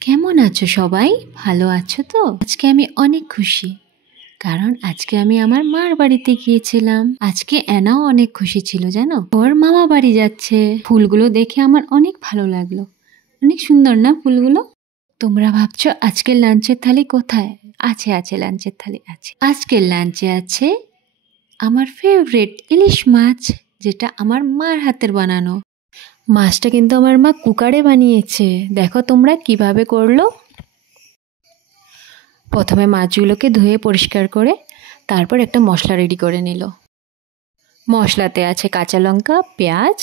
কেমন আছো সবাই? ভালো আছো তো? আজকে আমি অনেক খুশি, কারণ আজকে আমি আমার মার বাড়িতে গিয়েছিলাম। আজকে এনাও অনেক খুশি ছিল, জানো, ওর মামা বাড়ি যাচ্ছে। ফুলগুলো দেখে আমার অনেক ভালো লাগলো। অনেক সুন্দর না ফুলগুলো? তোমরা ভাবছো আজকের লাঞ্চের থালি কোথায়? আছে লাঞ্চের থালি আছে। আজকের লাঞ্চে আছে আমার ফেভারিট ইলিশ মাছ, যেটা আমার মার হাতের বানানো। মাছটা কিন্তু আমার মা কুকারে বানিয়েছে। দেখো তোমরা কিভাবে করলো। প্রথমে মাছগুলোকে ধুয়ে পরিষ্কার করে তারপর একটা মশলা রেডি করে নিল। মশলাতে আছে কাঁচা লঙ্কা, পেঁয়াজ,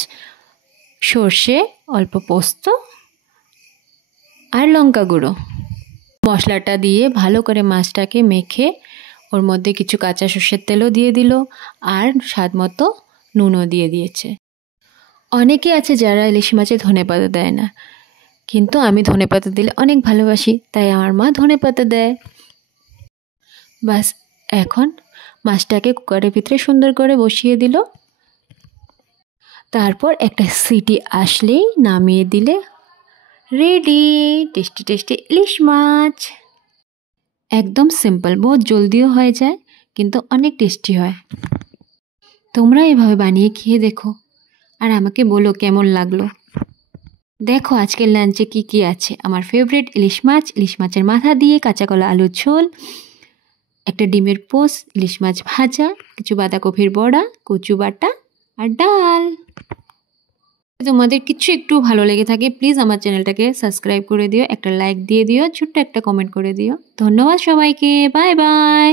সর্ষে, অল্প পোস্ত আর লঙ্কা গুঁড়ো। মশলাটা দিয়ে ভালো করে মাছটাকে মেখে ওর মধ্যে কিছু কাঁচা সর্ষের তেলও দিয়ে দিল আর স্বাদ মতো নুনও দিয়ে দিয়েছে। অনেকে আছে যারা ইলিশ মাছে ধনেপাতা দেয় না, কিন্তু আমি ধনেপাতা দিলে অনেক ভালোবাসি, তাই আমার মা ধনেপাতা দেয়। বাস, এখন মাছটাকে কুকারের ভিতরে সুন্দর করে বসিয়ে দিল। তারপর একটা সিটি আসলেই নামিয়ে দিলে রেডি টেস্টি টেস্টি ইলিশ মাছ। একদম সিম্পল, বহুত জলদিও হয়ে যায়, কিন্তু অনেক টেস্টি হয়। তোমরা এভাবে বানিয়ে খেয়ে দেখো আর আমাকে বলো কেমন লাগলো। দেখো আজকের লাঞ্চে কি কি আছে। আমার ফেভারিট ইলিশ মাছ, ইলিশ মাছের মাথা দিয়ে কাঁচা কলা আলুর ঝোল, একটা ডিমের পোস, ইলিশ মাছ ভাজা, কিছু বাঁধাকপির বড়া, কচু বাটা আর ডাল। তোমাদের কিছু একটু ভালো লেগে থাকে প্লিজ আমার চ্যানেলটাকে সাবস্ক্রাইব করে দিও, একটা লাইক দিয়ে দিও, ছোট্ট একটা কমেন্ট করে দিও। ধন্যবাদ সবাইকে, বাই বাই।